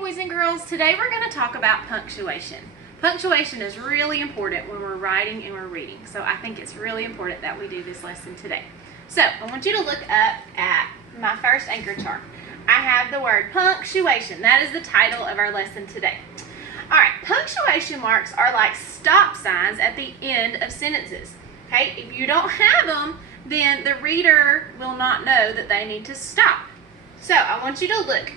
boys and girls, today we're going to talk about punctuation. Punctuation is really important when we're writing and we're reading, so I think it's really important that we do this lesson today. So I want you to look up at my first anchor chart. I have the word punctuation. That is the title of our lesson today. Alright, punctuation marks are like stop signs at the end of sentences. Okay, if you don't have them, then the reader will not know that they need to stop. So I want you to look.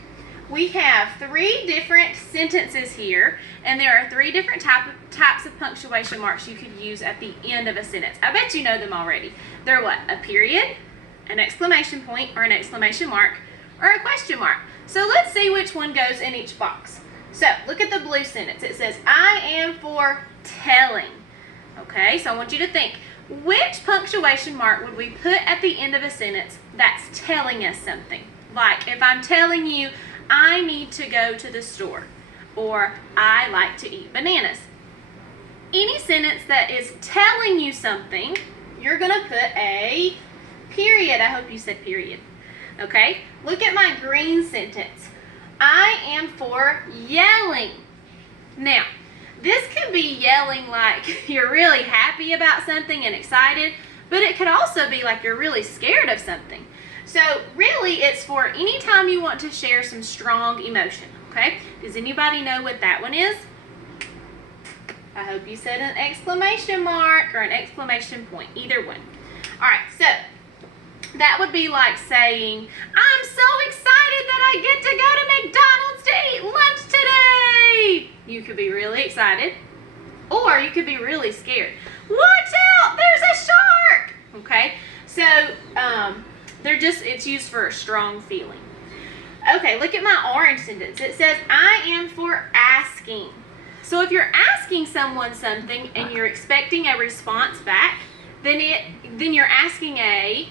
We have 3 different sentences here, and there are 3 different types of punctuation marks you could use at the end of a sentence. I bet you know them already. They're what? A period, an exclamation point or an exclamation mark, or a question mark. So let's see which one goes in each box. So look at the blue sentence. It says, I am for telling. Okay, so I want you to think, which punctuation mark would we put at the end of a sentence that's telling us something? Like if I'm telling you, I need to go to the store, or I like to eat bananas. Any sentence that is telling you something, you're going to put a period. I hope you said period. Okay, look at my green sentence. I am for yelling. Now, this could be yelling like you're really happy about something and excited, but it could also be like you're really scared of something. So really, it's for any time you want to share some strong emotion, okay? Does anybody know what that one is? I hope you said an exclamation mark or an exclamation point, either one. All right, so that would be like saying, I'm so excited that I get to go to McDonald's to eat lunch today. You could be really excited, or you could be really scared. Watch out, there's a shark, okay? So, it's used for a strong feeling. Okay, look at my orange sentence. It says, I am for asking. So if you're asking someone something and you're expecting a response back, then you're asking a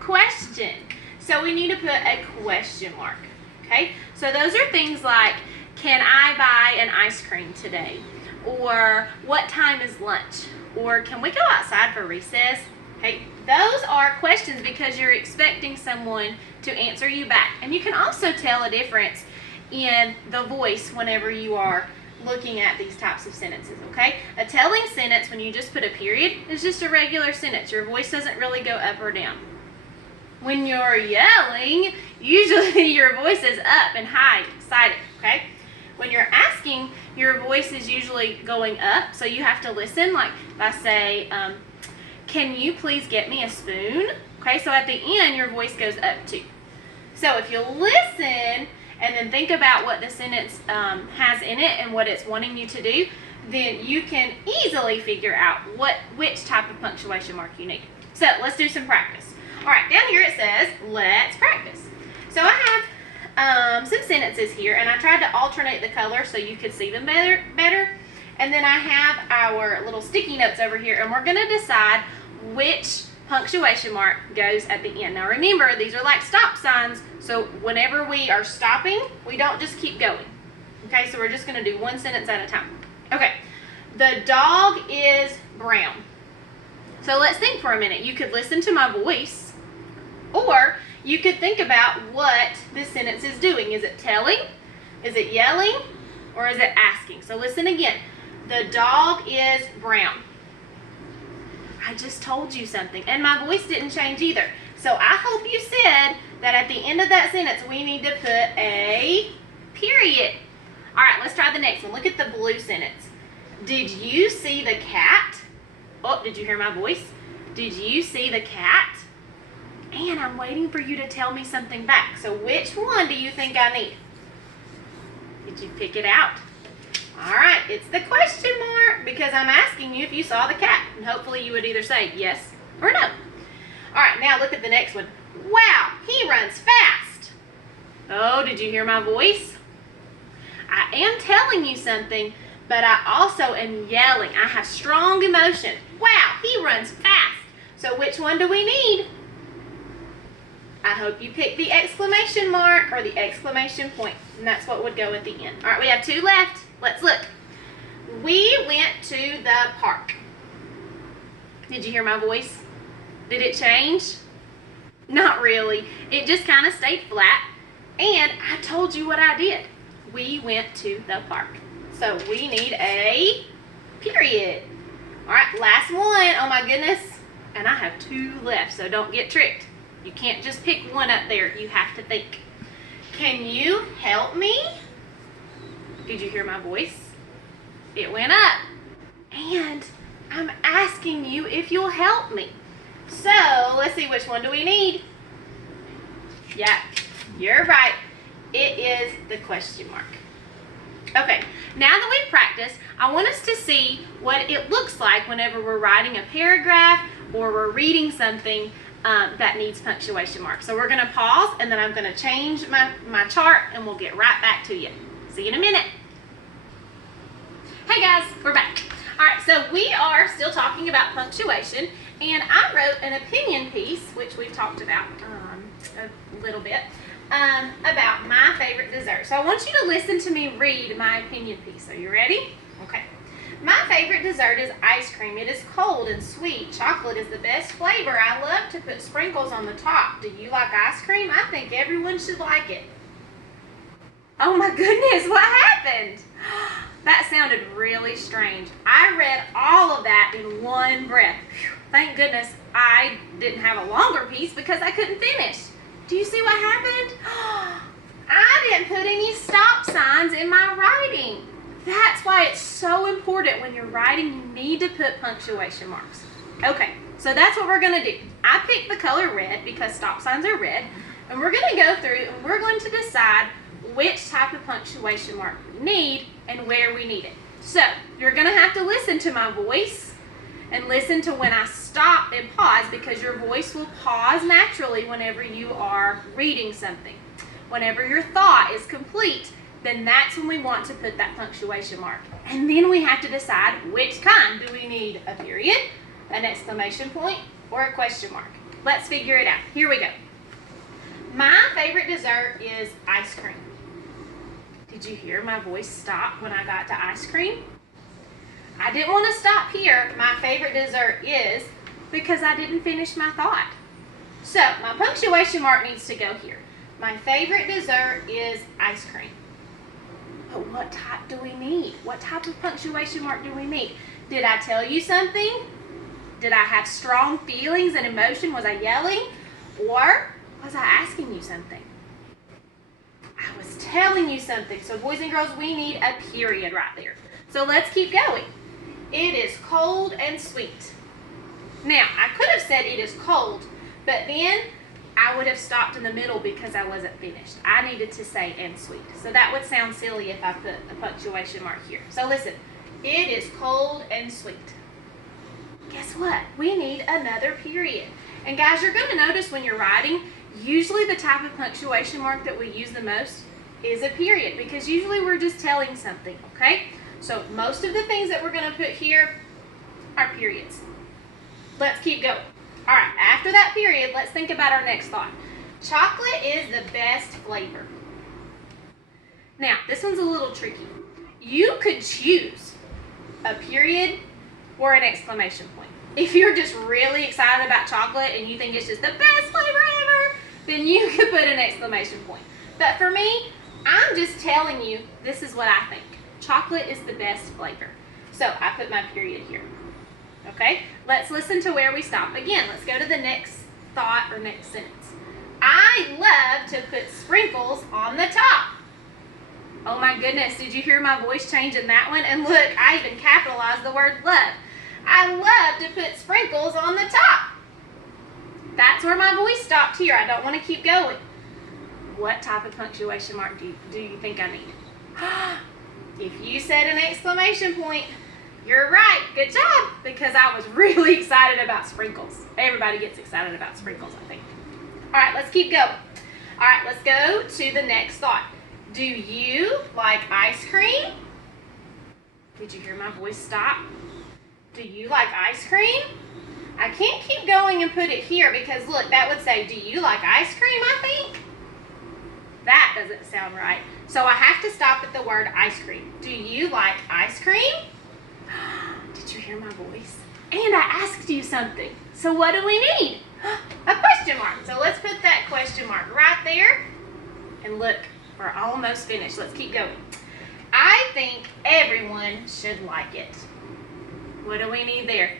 question. So we need to put a question mark. Okay? So those are things like, can I buy an ice cream today? Or what time is lunch? Or can we go outside for recess? Okay, those are questions because you're expecting someone to answer you back. And you can also tell a difference in the voice whenever you are looking at these types of sentences, okay? A telling sentence, when you just put a period, is just a regular sentence. Your voice doesn't really go up or down. When you're yelling, usually your voice is up and high, excited, okay? When you're asking, your voice is usually going up, so you have to listen. Like if I say, can you please get me a spoon? Okay, so at the end, your voice goes up too. So if you listen and then think about what the sentence has in it and what it's wanting you to do, then you can easily figure out which type of punctuation mark you need. So let's do some practice. All right, down here it says, let's practice. So I have some sentences here, and I tried to alternate the color so you could see them better. And then I have our little sticky notes over here, and we're going to decide which punctuation mark goes at the end. Now remember, these are like stop signs, so whenever we are stopping, we don't just keep going. Okay, so we're just going to do one sentence at a time. Okay, the dog is brown. So let's think for a minute. You could listen to my voice, or you could think about what this sentence is doing. Is it telling? Is it yelling? Or is it asking? So listen again. The dog is brown. I just told you something, and my voice didn't change either. So I hope you said that at the end of that sentence, we need to put a period. All right, let's try the next one. Look at the blue sentence. Did you see the cat? Oh, did you hear my voice? Did you see the cat? And I'm waiting for you to tell me something back. So which one do you think I need? Did you pick it out? All right, it's the question mark because I'm asking you if you saw the cat. And hopefully you would either say yes or no. All right, now look at the next one. Wow, he runs fast. Oh, did you hear my voice? I am telling you something, but I also am yelling. I have strong emotion. Wow, he runs fast. So which one do we need? I hope you picked the exclamation mark or the exclamation point, and that's what would go at the end. All right, we have 2 left. Let's look. We went to the park. Did you hear my voice? Did it change? Not really. It just kind of stayed flat, and I told you what I did. We went to the park. So we need a period. All right, last one. Oh my goodness. And I have 2 left, so don't get tricked. You can't just pick one up there. You have to think. Can you help me? Did you hear my voice? It went up. And I'm asking you if you'll help me. So let's see, which one do we need? Yeah, you're right. It is the question mark. Okay, now that we've practiced, I want us to see what it looks like whenever we're writing a paragraph or we're reading something that needs punctuation marks. So we're going to pause, and then I'm going to change my chart, and we'll get right back to you. See you in a minute. Hey guys, we're back. All right, so we are still talking about punctuation, and I wrote an opinion piece, which we've talked about a little bit, about my favorite dessert. So I want you to listen to me read my opinion piece. Are you ready? Okay. My favorite dessert is ice cream. It is cold and sweet. Chocolate is the best flavor. I love to put sprinkles on the top. Do you like ice cream? I think everyone should like it. Oh my goodness, what happened? That sounded really strange. I read all of that in one breath. Whew, thank goodness I didn't have a longer piece because I couldn't finish. Do you see what happened? I didn't put any stop signs in my writing. That's why it's so important when you're writing, you need to put punctuation marks. Okay, so that's what we're going to do. I picked the color red because stop signs are red, and we're going to go through and we're going to decide which type of punctuation mark we need and where we need it. So you're going to have to listen to my voice and listen to when I stop and pause, because your voice will pause naturally whenever you are reading something. Whenever your thought is complete, then that's when we want to put that punctuation mark. And then we have to decide which kind. Do we need a period, an exclamation point, or a question mark? Let's figure it out. Here we go. My favorite dessert is ice cream. Did you hear my voice stop when I got to ice cream? I didn't want to stop here. My favorite dessert is, because I didn't finish my thought. So my punctuation mark needs to go here. My favorite dessert is ice cream. But what type do we need? What type of punctuation mark do we need? Did I tell you something? Did I have strong feelings and emotion? Was I yelling? Or was I asking you something? I was telling you something. So boys and girls, we need a period right there. So let's keep going. It is cold and sweet. Now, I could have said it is cold, but then I would have stopped in the middle because I wasn't finished. I needed to say and sweet. So that would sound silly if I put a punctuation mark here. So listen, it is cold and sweet. Guess what? We need another period. And guys, you're going to notice when you're writing, usually the type of punctuation mark that we use the most is a period, because usually we're just telling something, okay? So most of the things that we're going to put here are periods. Let's keep going. All right, after that period, let's think about our next thought. Chocolate is the best flavor. Now, this one's a little tricky. You could choose a period or an exclamation point. If you're just really excited about chocolate and you think it's just the best flavor ever, then you could put an exclamation point. But for me, I'm just telling you, this is what I think. Chocolate is the best flavor. So I put my period here. Okay, let's listen to where we stop. Again, let's go to the next thought or next sentence. I love to put sprinkles on the top. Oh my goodness, did you hear my voice change in that one? And look, I even capitalized the word love. I love to put sprinkles on the top. That's where my voice stopped here. I don't want to keep going. What type of punctuation mark do you think I need? If you said an exclamation point, you're right. Good job. Because I was really excited about sprinkles. Everybody gets excited about sprinkles, I think. All right, let's keep going. All right, let's go to the next thought. Do you like ice cream? Did you hear my voice stop? Do you like ice cream? I can't keep going and put it here because look, that would say, do you like ice cream, I think? That doesn't sound right. So I have to stop at the word ice cream. Do you like ice cream? Did you hear my voice? And I asked you something. So what do we need? A question mark. So let's put that question mark right there. And look, We're almost finished. Let's keep going. I think everyone should like it. What do we need there?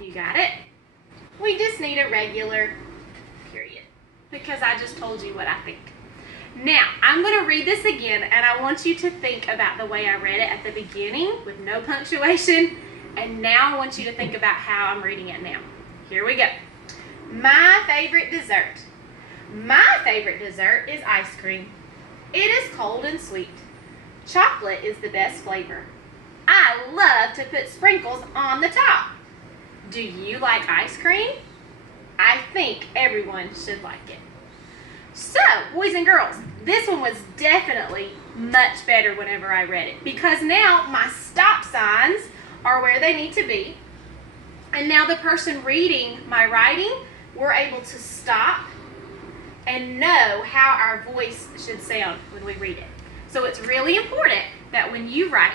You got it? We just need a regular period, because I just told you what I think. Now, I'm going to read this again, and I want you to think about the way I read it at the beginning with no punctuation, and now I want you to think about how I'm reading it now. Here we go. My favorite dessert. My favorite dessert is ice cream. It is cold and sweet. Chocolate is the best flavor. I love to put sprinkles on the top. Do you like ice cream? I think everyone should like it. So, boys and girls, this one was definitely much better whenever I read it, because now my stop signs are where they need to be. And now the person reading my writing, we're able to stop and know how our voice should sound when we read it. So it's really important that when you write,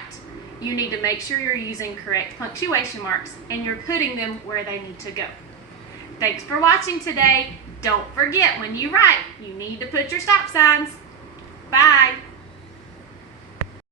you need to make sure you're using correct punctuation marks and you're putting them where they need to go. Thanks for watching today. Don't forget, when you write, you need to put your stop signs. Bye.